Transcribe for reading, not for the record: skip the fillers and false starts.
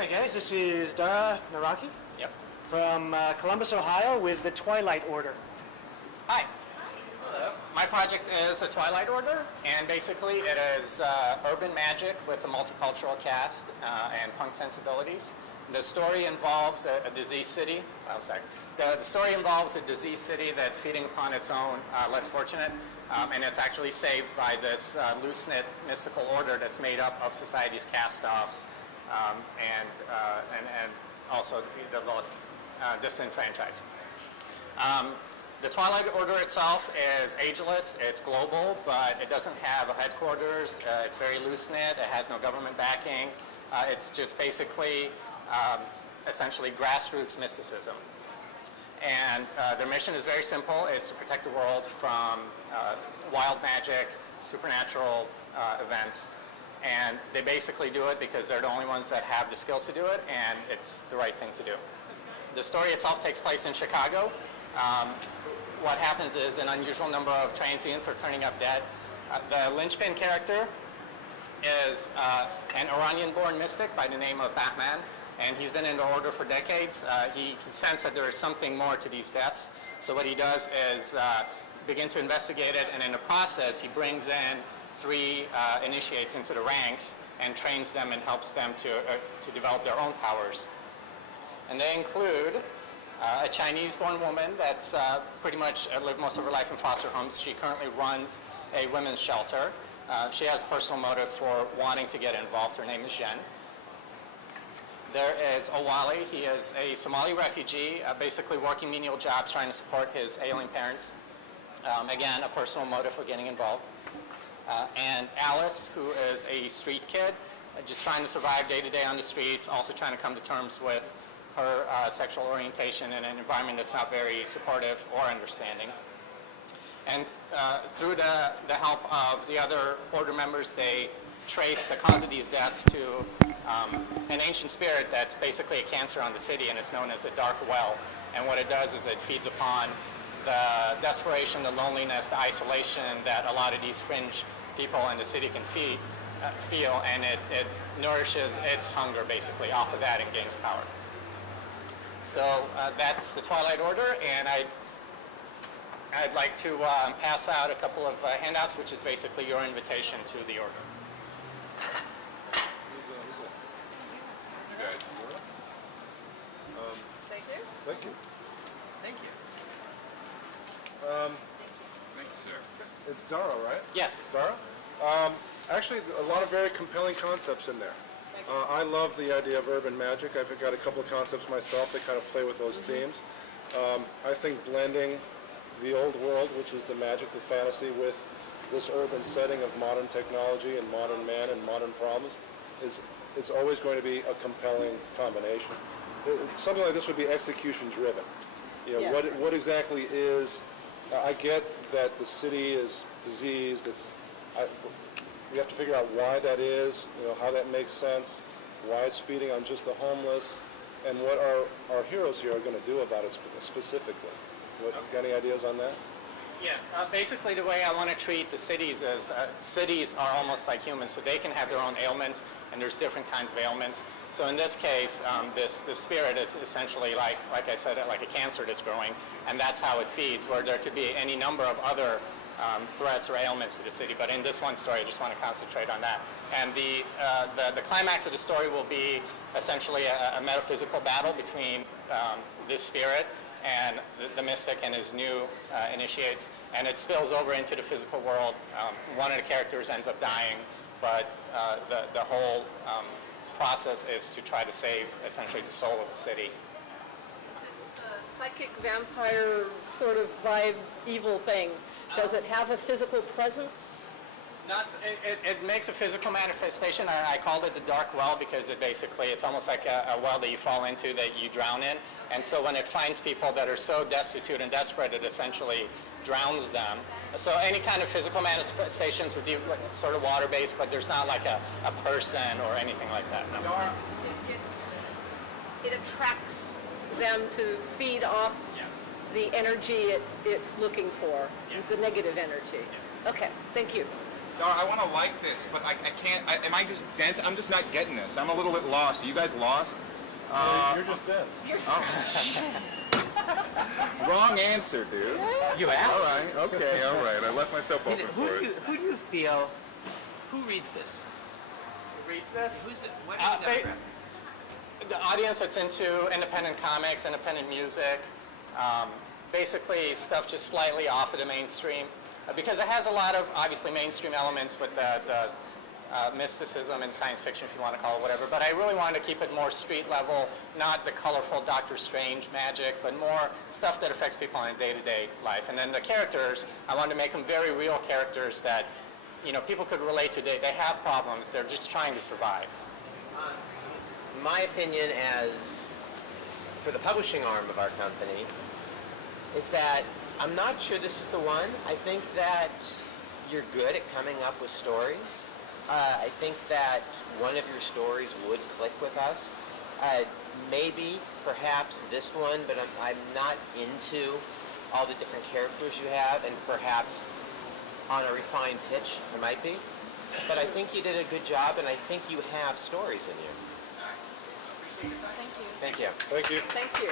Hi guys, this is Dara Naraghi. Yep. From Columbus, Ohio with the Twilight Order. Hi. Hello. My project is the Twilight Order, and basically it is urban magic with a multicultural cast and punk sensibilities. The story involves a diseased city. Oh, sorry. The story involves a diseased city that's feeding upon its own less fortunate, and it's actually saved by this loose-knit mystical order that's made up of society's cast-offs and also the lowest disenfranchised. The Twilight Order itself is ageless, it's global, but it doesn't have a headquarters, it's very loose-knit, it has no government backing, it's just basically essentially grassroots mysticism. And their mission is very simple, it's to protect the world from wild magic, supernatural events. And they basically do it because they're the only ones that have the skills to do it, and it's the right thing to do. The story itself takes place in Chicago. What happens is an unusual number of transients are turning up dead. The linchpin character is an Iranian-born mystic by the name of Batman, and he's been in the order for decades. He can sense that there is something more to these deaths. So what he does is begin to investigate it, and in the process, he brings in 3 initiates into the ranks and trains them and helps them to develop their own powers. And they include a Chinese-born woman that's pretty much lived most of her life in foster homes. She currently runs a women's shelter. She has a personal motive for wanting to get involved. Her name is Jen. There is Owali. He is a Somali refugee, basically working menial jobs trying to support his ailing parents. Again, a personal motive for getting involved. And Alice, who is a street kid, just trying to survive day to day on the streets, also trying to come to terms with her sexual orientation in an environment that's not very supportive or understanding. And through the help of the other order members, they trace the cause of these deaths to an ancient spirit that's basically a cancer on the city, and it's known as a dark well. And what it does is it feeds upon the desperation, the loneliness, the isolation that a lot of these fringe people in the city can feel, and it nourishes its hunger basically off of that and gains power. So that's the Twilight Order, and I'd like to pass out a couple of handouts, which is basically your invitation to the order. Thank you. Thank you. Thank you. Thank you, sir. It's Dara, right? Yes. Dara? Actually, a lot of very compelling concepts in there. I love the idea of urban magic. I've got a couple of concepts myself that kind of play with those themes. I think blending the old world, which is the magic, the fantasy, with this urban setting of modern technology and modern man and modern problems, it's always going to be a compelling combination. Something like this would be execution driven. You know, Yeah. what exactly is, I get that the city is diseased, we have to figure out why that is, you know, how that makes sense, why it's feeding on just the homeless, and what our heroes here are going to do about it specifically. Got any ideas on that? Yes, basically the way I want to treat the cities is cities are almost like humans, so they can have their own ailments, and there's different kinds of ailments. So in this case, this spirit is essentially like I said, like a cancer that's growing, and that's how it feeds, where there could be any number of other threats or ailments to the city. But in this one story, I just want to concentrate on that. And the climax of the story will be essentially a metaphysical battle between this spirit and the mystic and his new initiates, and it spills over into the physical world. One of the characters ends up dying, but the whole process is to try to save essentially the soul of the city. This psychic vampire sort of vibe evil thing, does it have a physical presence? It makes a physical manifestation. I called it the dark well because it's almost like a well that you fall into that you drown in. And so when it finds people that are so destitute and desperate, it essentially drowns them. So any kind of physical manifestations would be sort of water-based, but there's not like a person or anything like that. No. It attracts them to feed off the energy it's looking for, the negative energy. Yes. Okay, thank you. Dara, I want to like this, but I can't. Am I just dancing? I'm just not getting this. I'm a little bit lost. Are you guys lost? You're just dense. Wrong answer, dude. You asked. All right. Okay. All right. I left myself open for it. Who do you feel? Who reads this? Who reads this? Who's it? What The audience that's into independent comics, independent music, basically stuff just slightly off of the mainstream, because it has a lot of obviously mainstream elements with the mysticism and science fiction, if you want to call it whatever. But I really wanted to keep it more street level, not the colorful Doctor Strange magic, but more stuff that affects people in day-to-day life. And then the characters, I wanted to make them very real characters that, you know, people could relate to. They have problems. They're just trying to survive. My opinion as for the publishing arm of our company is that I'm not sure this is the one. I think that you're good at coming up with stories. I think that one of your stories would click with us. Maybe, perhaps this one, but I'm not into all the different characters you have, and perhaps on a refined pitch, it might be. But I think you did a good job, and I think you have stories in you. Thank you. Thank you. Thank you. Thank you.